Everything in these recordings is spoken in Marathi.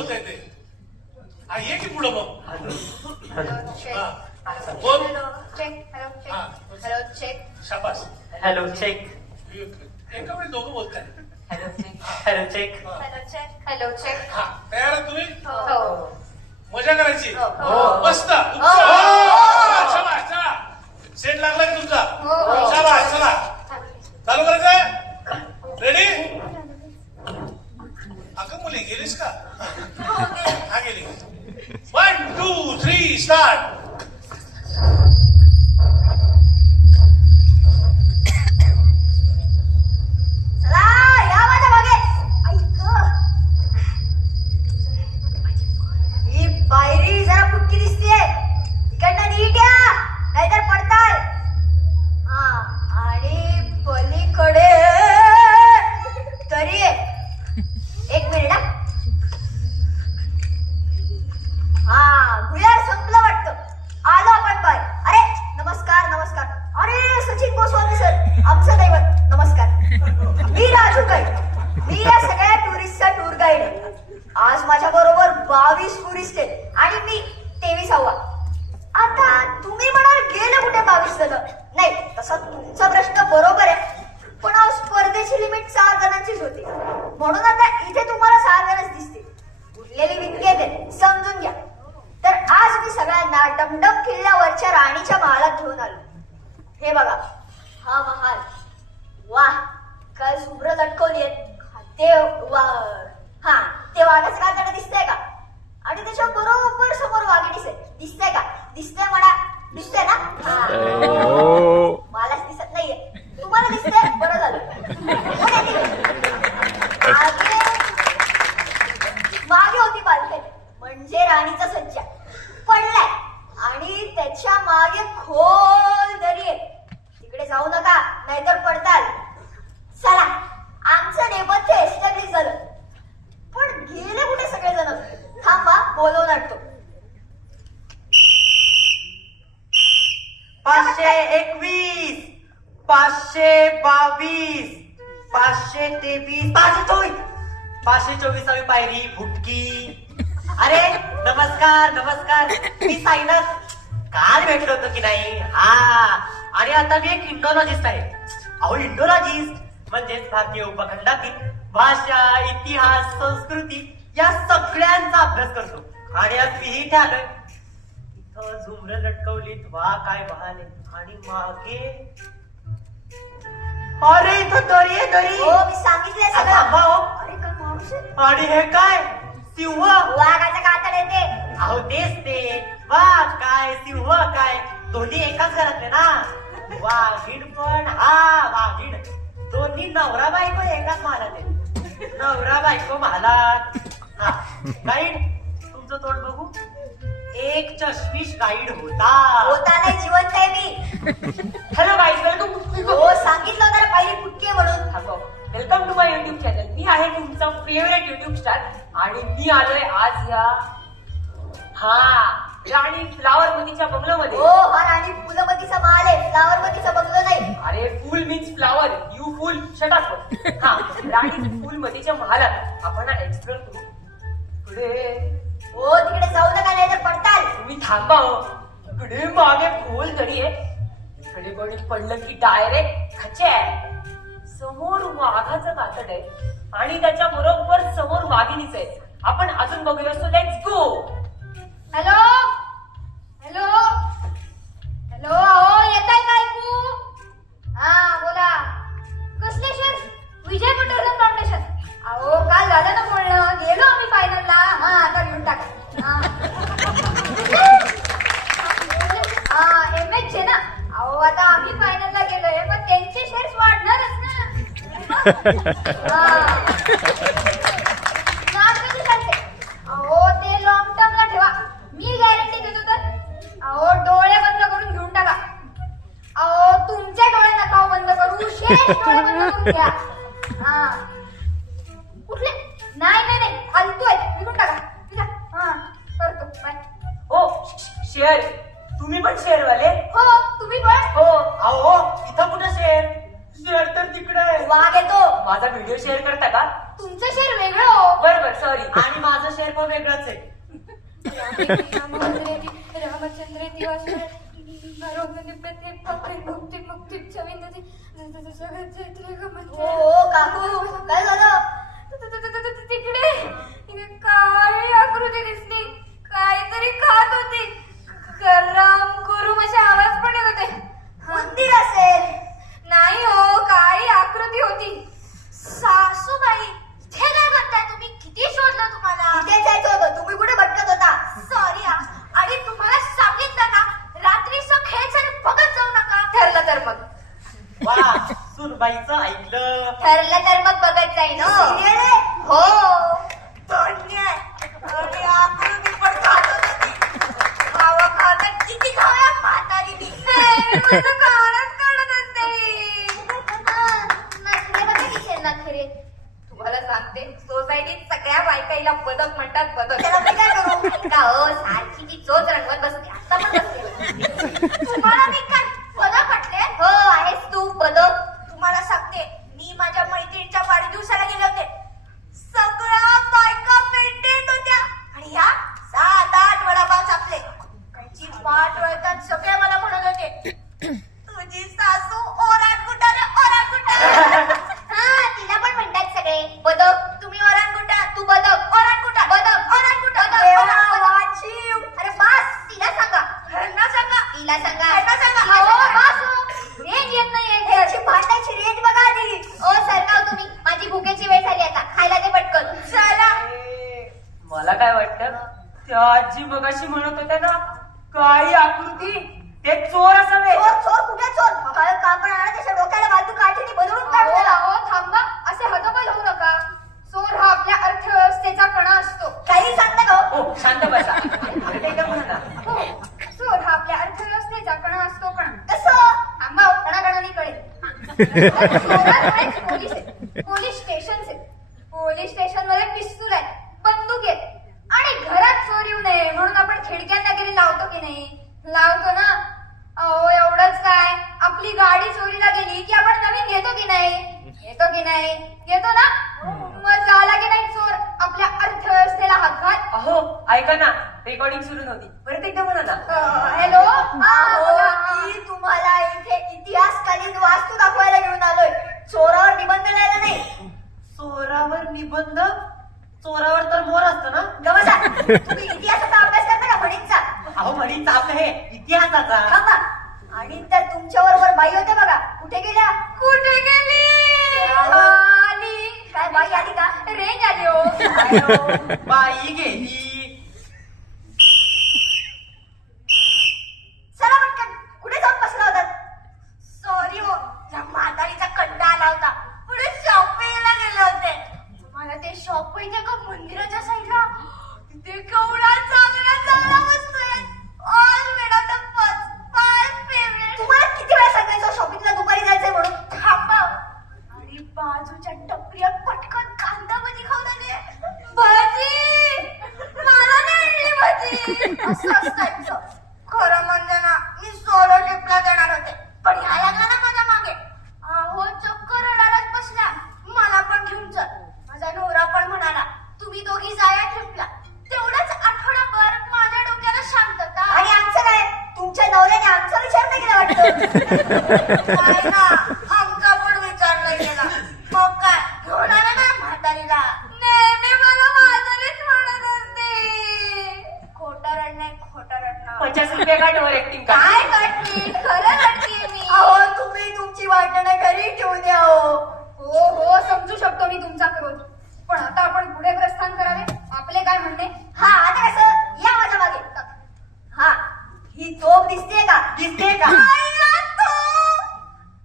बोलताय ते? हा ये की पुढं मग. हा. बोल. Hello check. शाबास. Hello check. एका वेळी दोघं बोलताय. Hello check. Hello check. Hello check. हा तयार आहे तुम्ही? हो. मजा करायची. हो. मस्त. हो. शाबास चला. सेट लागला की तुमचा? हो. शाबास चला. चालू करायचंय? रेडी? अगं मुली गेलीस का? हा गेली. 1 2 3 स्टार्ट. चला या माझ्या मागे. ऐक ही पायरी जरा फुटकी दिसतीये. इकडनं नीट या नाहीतर पडताल. हा आणि पलीकडे तरी एक मिनिट. हा भुयार संपलं वाटतं. आलो आपण बाय. अरे नमस्कार नमस्कार. अरे सचिन गोस्वामी सर आमचं दैवत. नमस्कार. मी राजू गाईड. मी या सगळ्या टुरिस्टचा टूर गाईड आहे. आज माझ्या बरोबर 22 टुरिस्ट आहेत आणि मी 23वा. आता तुम्ही म्हणाल गेलं कुठे 22 जण. नाही तसा तुमचा प्रश्न बरोबर आहे पण स्पर्धेची लिमिट 6 जणांचीच होती म्हणून आता इथे तुम्हाला 6 जणच दिसतील. उरलेली विकेट आहेत समजून घ्या. तर आज मी सगळ्यांना डमडम किल्ल्यावरच्या राणीच्या महालात घेऊन आलो. हे बघा हा महाल. वाह काय शुभ्र लटकवली आहेत. ते हा ते वाघाचं कातडं दिसतंय का? आणि त्याच्या बरोबर समोर वाघिणीच आहे. दिसतंय का? दिसतंय म्हणा. दिसतंय ना? मलाच दिसत नाहीये. तुम्हाला दिसतंय? बरं झालं. मागे होती बालकनी म्हणजे राणीचा सज्जा पडलाय आणि त्याच्या मागे खोल दरी आहे. तिकडे जाऊ नका नाहीतर पडताल. चला आमचं नेपथ्य एस्टॅब्लिश झालं. पण गेले कुठे सगळेजण? थांबा बोलवून आणतो. 521 522 523 524 पायरी फुटकी. अरे नमस्कार नमस्कार. मी साईनाथ. काल भेटलो होतो की नाही? हा आणि आता मी एक इंडोलॉजिस्ट आहे. अहो इंडोलॉजिस्ट म्हणजेच भारतीय उपखंडातील भाषा इतिहास संस्कृती या सगळ्यांचा अभ्यास करतो. आणि आज मी इथे आलोय. इथं झुमरं लटकवलीत. वा काय बहाले. आणि मागे अरे इथं दरी आहे दरी. हो मी सांगितलंय सगळं. अरे काय माणूस आहे. आणि हे काय सिंह. वाघाचं कातड येते. अहो तेच ते. वाघ काय सिंह काय दोन्ही एकाच घरातले ना. वाघीण पण हा वाघीण दोन्ही नवरा बायको एकाच महालात आहे. नवरा बायको महालात. हा गाईड तुमचं तोंड बघू. एक चष्मीश गाईड होता. होता नाही जिवंत आहे मी. Hello guide welcome. हो सांगितलं होतं ना पहिली फुटकी आहे म्हणून. Welcome to my YouTube channel. मी आहे तुमचा फेवरेट युट्यूब स्टार आणि मी आलोय आज या राणी फ्लावरमतीच्या बंगलोमध्ये. हो हा राणी फुलमतीचा महाल आहे. फ्लावरमतीचा बंगलो नाही. अरे फुल मीन्स फ्लावर. यू फुल शटाक. हा राणी फुलमतीच्या महालात आपण एक्सप्लोर करू. पुढे हो तिकडे जाऊ नका नाही तर पडताल. तुम्ही थांबा हो. इकडे मागे खोल दरी आहे. इकडे कोणी पडलं की डायरेक्ट खचे. समोर वाघाचं कातड आहे आणि त्याच्या बरोबर समोर वाघिणीच आहे. आपण अजून बघूया. So let's go. Hello hello hello. अहो येताय का ऐकू? हा बोला. कसले शहर? विजय पटवर्धन फाउंडेशन. अहो काल झालं ना बोलणं. गेलो आम्ही फायनलला. हा आता घेऊन टाका. हा MH चे ना. अहो आता आम्ही फायनलला गेलोय पण त्यांचे शेअर्स वाढणारच ना. कधी चालते? अहो ते लॉंग टर्मला ठेवा. मी गॅरंटी देतो तर. अहो डोळे बंद करून घेऊन टाका. अहो तुमचे डोळे नका बंद करू. शेअर्स डोळे बंद करून घ्या. हा कुठले? नाही फालतू आहे. विकून टाका. हा करतो बाय. हो शेअर. तुम्ही पण शेअर वाले? हो तुम्ही पण. हो. अहो इथं कुठं शेर. शेर तर तिकडे. वाघ येतो. माझा व्हिडिओ शेअर करता का? तुमचं शेअर वेगळं हो. बरोबर. सॉरी. आणि माझं शेअर पण वेगळंच आहे. रामचंद्र दिवाकर प्रत्येक मुक्ती मुक्ती चविंदती हो काकू काय झालं? तिकडे काय आकृती दिसली, काहीतरी खात होती. राम गुरु असे आवाज पण येत होते. उंदीर असेल. नाही हो, काही आकृती होती. सासूबाई इथे काय करताय तुम्ही? किती शोधलं तुम्हाला? इथे जायचं होतं, तुम्ही कुठे भटकत होता? सॉरी आणि तुम्हाला सांगितलं ना, रात्रीचं खेळ बघत जाऊ नका. ठरलं तर मग. वा, सुनबाईचं ऐकलं. ठरलं तर मग बघत जाईन. Serial आहे? हो. धन्य आहे. आणि आकृती पण खात होती. खावा खावा किती खाव्या म्हातारीनी. माझं गाणंच काढत असते. नखरे बघा किती नखरे. तुम्हाला सांगते, सोसायटीत सगळ्या बायकाईला बदक म्हणतात. बदक. त्याला मी काय करू? का हो, सारखी ती चोच रंगवत बसते. आता पण बसते. तुम्हाला मी काय पदक वाटले? हो, आहेस तू बदक. तुम्हाला सांगते, मी माझ्या मैत्रिणीच्या वाढदिवसाला गेले होते. सगळ्या बायका पेटेत होत्या आणि ह्या 7-8 वडापाव छापले. त्यांची पाठ वळतात सगळे मला म्हणत होते, तुझी सासू ओरांगुटा रे ओरांगुटा. हा, तिला पण म्हणतात सगळे बदक. तुम्ही ओरांगुटा, तू बदक. ओरांगुटा, बदक, ओरांगुटा, बदक, देवा ओरांगुटा. वाचीव. अरे बास, तिला सांगा. ह्यांना सांगा. तिला सांगा. ह्यांना सांगा. हो, बास हो. रेंज येत नाहीये. ह्याची भांडायची रेंज बघा आधी. ओ सरकाव तुम्ही, माझी भुकेची वेळ झाली आता. खायला दे पटकन. चला. मला काय वाटतं, त्या आजी मगाशी म्हणत होत्या ना, काही आकृती ते चोर असावे. चोर चोर कुठे चोर? काय कापड आणा त्याच्या डोक्याला बाजू काठीने बदलून काढ त्याला. थांबा, असे हतबल होऊ नका. चोर हा आपल्या अर्थव्यवस्थेचा कणा असतो. काही सांगता का हो? हो, शांत बसा. अरे ते काय म्हणा. हो, चोर हा आपल्या अर्थव्यवस्थेचा कणा असतो. कणा कसं? थांबा, कणाकणाने कळेल. चोरांमुळेच पोलीस आहेत. पोलीस स्टेशन आहेत. पोलीस स्टेशन मध्ये पिस्तूल आहेत, बंदूक आहेत. आणि घरात चोर येऊ नये म्हणून आपण खिडक्यांना वगैरे लावतो की नाही? लावतो ना. अहो, एवढंच काय, आपली गाडी चोरीला गेली की आपण नवीन घेतो की नाही? घेतो की नाही? घेतो ना. मग झाला की नाही चोर आपल्या अर्थव्यवस्थेला हातभार? अहो, ऐका ना, रेकॉर्डिंग सुरू नव्हती. परत एकदा म्हणा ना. हॅलो. अहो, मी तुम्हाला इथे इतिहासकालीन वास्तू दाखवायला घेऊन आलोय. चोरावर निबंध लिहायला नाही. चोरावर निबंध? चोरावर तर मोर असतं ना. गमसा, तुम्ही इतिहासाचा अभ्यास करता का म्हणींचा? अहो म्हणीच आपलं हे इतिहासाचा. थांबा. आणि त्या तुमच्या बरोबर बाई होत्या बघा, कुठे गेल्या? कुठे गेली? आली. काय बाई आली का? रेंज आली हो. बाई गेली. चला पटकन, कुठे जाऊन बसला होतात? सॉरी हो, त्या म्हातारीचा कंटा आला होता. पुढे शॉपिंगला गेले होते. मला ते शॉप पाहिजे का मंदिराच्या साईडला? तिथे केवढा चांगला चांगला वस्तू आहे. All made of the first my favourite. तुम्हाला किती वेळा सांगायचं शॉपिंगला दुपारी जायचंय म्हणून? थांबा. आणि बाजूच्या टपरीत पटकन कांदा भजी खाऊन आले. भजी मला नाही आणली भजी. असं असतं. खरं म्हणजे ना, मी सोलो ट्रिपला जाणार होते, पण ह्या लागला ना माझ्या मागे. अहो, चक्कर रडायलाच बसल्या. मला पण घेऊन चल. माझा नवरा पण म्हणाला, तुम्ही दोघी जाया ट्रिपला. तेवढाच आठवडाभर माझ्या डोक्याला शांतता. आणि आमचं काय? तुमच्या नवऱ्याने आमचा विचार नाही केला वाटतं. नाही ना, आमचा पण विचार नाही केला. मग काय, घेऊन आला ना म्हातारीला. नेहमी मला म्हातारीच म्हणत असते. खोटं रडणे, खोटं रडणं. 50 रुपये काढ वर ऍक्टिंग का. काय करते? खरं रडते मी. अहो, तुम्ही तुमची वाटणं घरी ठेवून द्या हो. हो हो, समजू शकतो मी तुमचा क्रोध. पण आता आपण पुढे प्रस्थान करावे. आपले काय म्हणणे? हा, आता कसं? या माझ्या मागे. हा, ही तोफ दिसते का? दिसते का?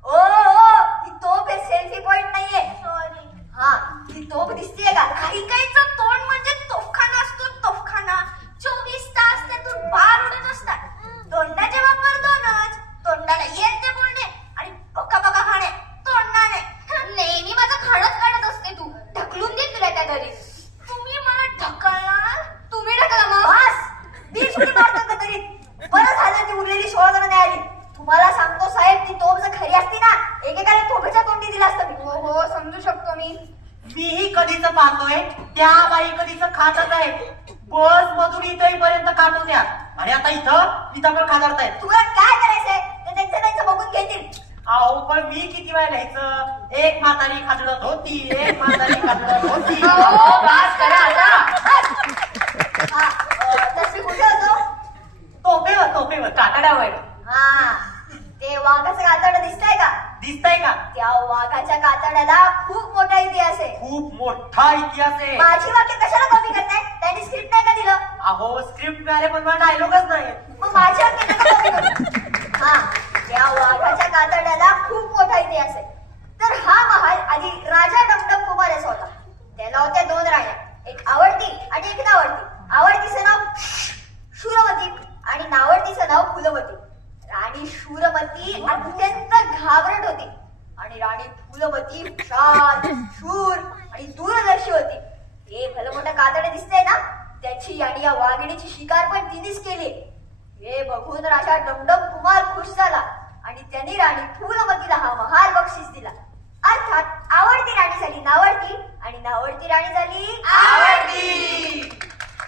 ओ ही तोफ हे सेल्फी पॉइंट नाहीये. सॉरी. हा, ही तोफ दिसते का? काही काहीचं तोंड म्हणजे तोफखाना असतो. तोफखाना 24 तास त्यातून बार उडत असतात. तोंडाचे वापर दोनच. तोंडाला येत ते बोलणे आणि बका बका खाणे तोंडाने. नेहमी माझं खाणंच काढत असते तू. ढकलून देईन तुला त्या घरी. तुम्ही मला ढकलणार? तुम्ही ढकला मग. बस, 20 उडी मारतो का तरी? बरं झालं ती उरलेली 16 जण नाही आली. तुम्हाला सांगतो साहेब, ती तोफ जर खरी असती ना, एकेकाने तोफेच्या तोंडी दिला असतं मी. हो हो, समजू शकतो मी. मीही कधीच पाहतोय, त्या बाई कधीच खातच आहे. बस मधून इथं येईपर्यंत काढून द्या. आणि आता इथं पण खादाडतायत. तुला काय करायचंय ते त्यांचं बघून घेतील. अहो पण मी किती वेळा लिहायचं? एक म्हातारी खाजडत होती, एक म्हातारी खाजडत होती. अहो, बास करा आता. हा तशी कुठे होतो? तोफेवर कातडावर. हा ते वाघाचं कातड दिसतंय का? दिसतंय का? त्या वाघाच्या कातड्याला खूप मोठा इतिहास आहे. खूप मोठा इतिहास आहे. माझी वाक्य कशाला कॉपी करताय? त्यांनी स्क्रिप्ट नाही का दिलं? अहो स्क्रिप्ट मिळाले पण मला डायलॉगच नाही. मग माझी वाक्य नका कॉपी करू. हा त्या वाघाच्या कातड्याला खूप मोठा इतिहास आहे. तर हा महाल आधी राजा डमडम कुमार याचा होता. त्याला होत्या 2 राण्या, एक आवडती आणि एक नावडती. आवडतीचं नाव शूरमती आणि नावडतीचं नाव फुलमती. राणी शूरमती अत्यंत घाबरट होती आणि राणी फुलमती हुशार, शूर आणि दूरदर्शी होती. हे भलं मोठं कातडे दिसतंय ना, त्याची आणि या वाघिणीची शिकार पण तिनेच केली. हे बघून राजा डमडम कुमार खुश झाला आणि त्यांनी राणी फुलमतीला हा महाल बक्षीस दिला. अर्थात आवडती राणी झाली नावडती आणि नावडती राणी झाली आवडती.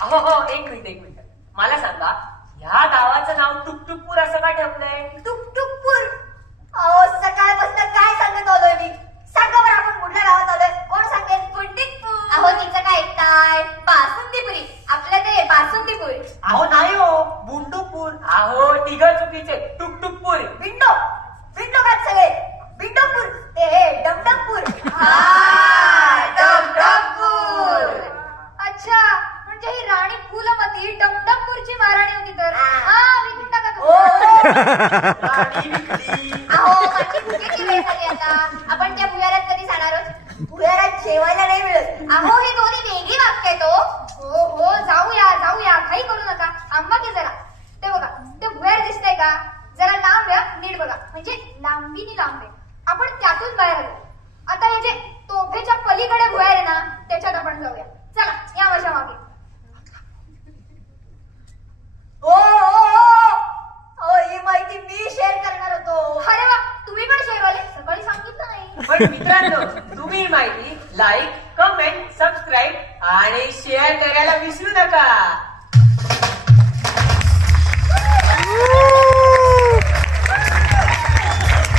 हो एक मिनिट. मला सांगा, ह्या गावाचं नाव टुकटुकपूर असं का ठेवलंय? टुकटुकपूर. अहो सकाळपासून काय सांगत आलोय मी? सांगा बरं आपण कुठल्या गावात आलोय? कोण सांगेल? पुंडिकपूर. अहो तिचं काय ऐकताय? बासुंदीपुरी. आपलं ते बासुंदीपूर. अहो नाही हो, बुंडूपूर. अहो तिघं चुकीचे. टुकटुकपूर. विंडो विंडो का सगळे? विंडोपूर ते हे डमडमपूर. डमडमपूर. अच्छा, म्हणजे ही राणी फुलमती डमडमपूरची महाराणी होती तर. हा विकून टाका तुम्ही. राणी विकली. अहो माझी भुकेची वेळ झाली आता. आपण त्या भुयारात कधी जाणार आहोत? भुयारात जेवायला नाही मिळत. अहो हे दोन्ही वेगळी वाक्य आहेत हो. हो जाऊया काही करू नका. आंबा की जरा. ते बघा ते भुयार दिसतंय का? जरा लांब या, नीट बघा. म्हणजे लांबीनी लांब आहे. आपण त्यातून बाहेर आलो. आता हे जे तोफेच्या पलीकडे भुयार आहे ना, त्याच्यात आपण जाऊया. चला या माझ्या मागे. ही माहिती मी शेअर करणार होतो. अरे वा, तुम्ही पण शेअरवाले. सकाळी सांगितलं नाही. पण मित्रांनो, तुम्ही माहिती लाईक, कमेंट, सबस्क्राईब आणि शेअर करायला विसरू नका.